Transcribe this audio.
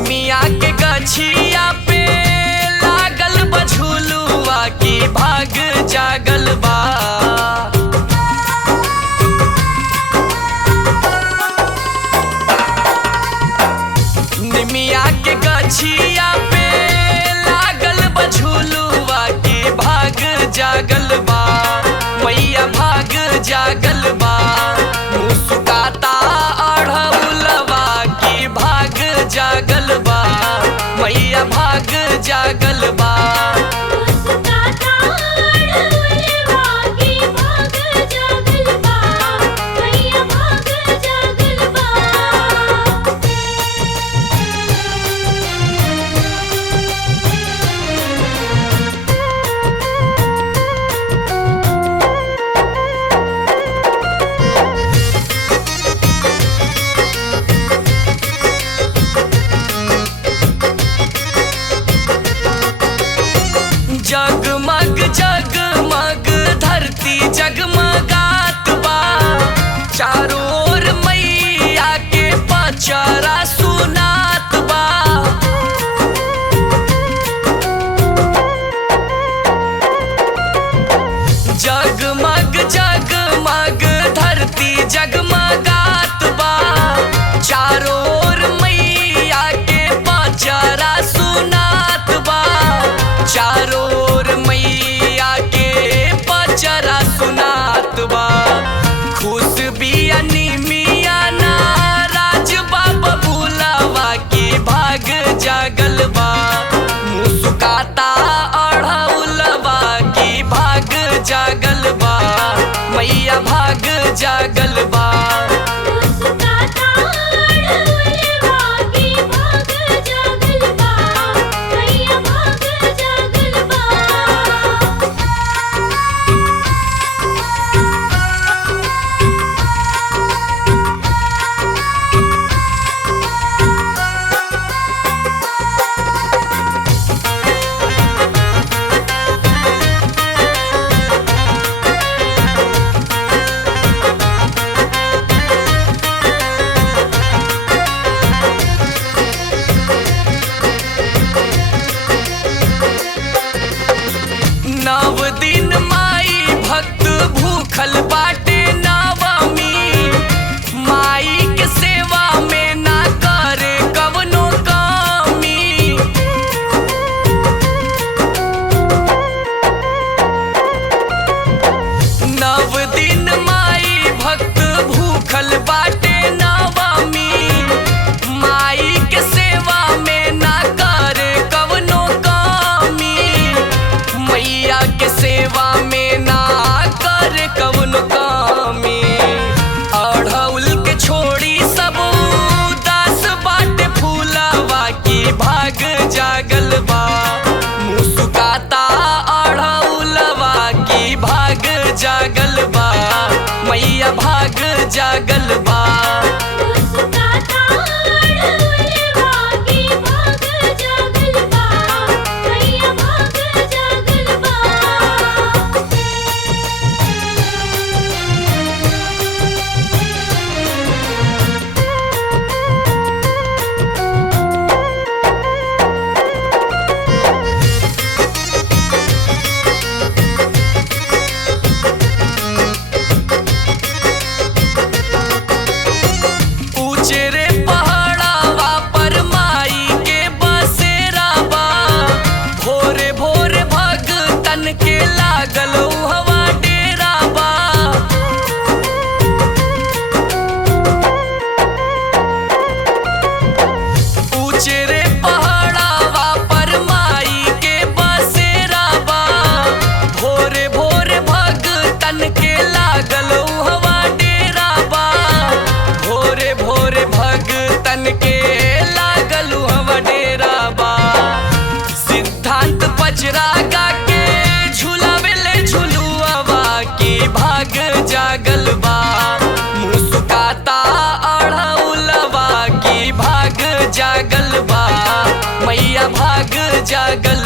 निमिया के गछिया पे लागल बझुलुआ की भाग जागल बा। निमिया के गछिया पे लागल बझुलुआ की भाग जागल बा। मैया भाग जागल बा। मुस्काता अढ़उलवा की भाग जागल बा। मैया भाग जागल बा। मुस्काता अढ़उलवा की भाग जागल बा। मैया भाग जागल बा। जगमग जगमग धरती जगमगात बा। चारों ओर मैया के पचरा सुनात बा। जगमग जगमग धरती जगमगात बा। चारों ओर मैया के पचरा सुनात बा। चारों ओर मैया के पचरा सुनात बा। खुश बिया निमिया नाराज बाबा भुलावा की भाग जागल बा। मुस्काता अढ़उलवा की भाग जागल बा। मैया भाग जागल बा। मुस्काता अढ़उलवा की भाग जागल बा। मैया भाग जागल बा। नव दिन माई भक्त भूखल बाटे नवमी। माई के सेवा में ना करे कवनो कमी। नव दिन माई भक्त भूखल बाटे नवमी। माई के सेवा में ना करे कवनो कमी। मैया के सेवा में ना करे कवनो कमी। अढ़उल के छोड़ी सब उदास बाटे फूलवा की भाग जागल बा। मुस्काता अढ़उलवा की भाग जागल बा। मैया भाग जागल बा। मुस्काता अढ़उलवा की भाग जागल बा। मैया भाग जागल बा। ऊंचेरे पहाड़ावा पर माई के बसेरा बा। भोरे भोरे भगतन के लागल हवा डेरा बा। ऊंचेरे पहाड़ावा पर माई के बसेरा बा। भोरे भोरे भगतन के लागल हवा डेरा बा। भोरे भोरे भगतन के लागल हवा डेरा बा। सिद्धांत पचरा गा के झुलावेले झुलुआवा की भाग जागल बा। मुस्काता अढ़उलवा की भाग जागल बा। मैया भाग जागल